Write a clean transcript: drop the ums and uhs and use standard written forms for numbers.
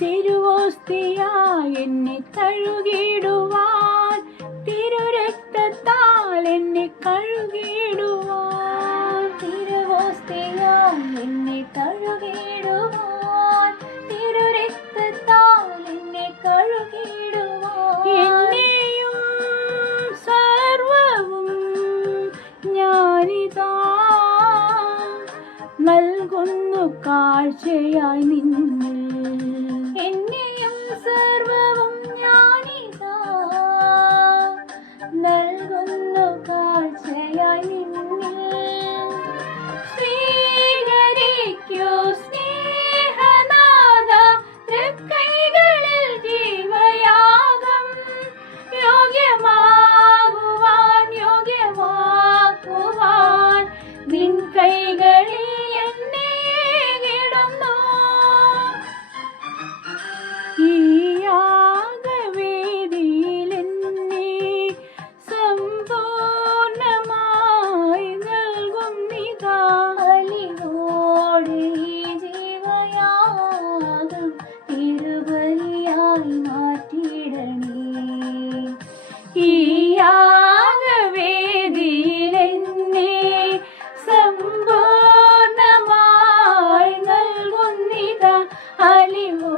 തിരുവോസ്തിയായി എന്നെ തഴുകിടുവാൻ, തിരുരക്തത്താൽ എന്നെ കഴുകിടുവാൻ. തിരുവോസ്തിയായി എന്നെ തഴുകിടുവാൻ, തിരുരക്തത്താൽ എന്നെ കഴുകിടുവാൻ. എന്നെയും സർവവും ഞാനിതാ നൽകുന്നു കാഴ്ചയായി നിന്നിൽ. എന്നെയും സർവവും ഞാനിതാ നൽകുന്നു കാഴ്ചയായി നിന്നിൽ. സ്വീകരിക്കൂ സ്നേഹനാഥ തൃക്കൈകളിൽ ജീവയാഗം, യോഗ്യമാകുവാൻ യോഗ്യമാക്കുവാൻ നിൻ കൈകളിൽ എന്നെ കിടന്നു. ഈ യാഗവേദിയിൽ എന്നെ സമ്പൂർണമായി നൽകുന്നിതാ. ബലിയോടെ ഈ ജീവയാഗം തിരുബലിയായി മാറ്റിയിടണേ. ഈ യാഗവേദിയിൽ എന്നെ സമ്പൂർണമായി നൽകുന്നിതാ. അലിവോ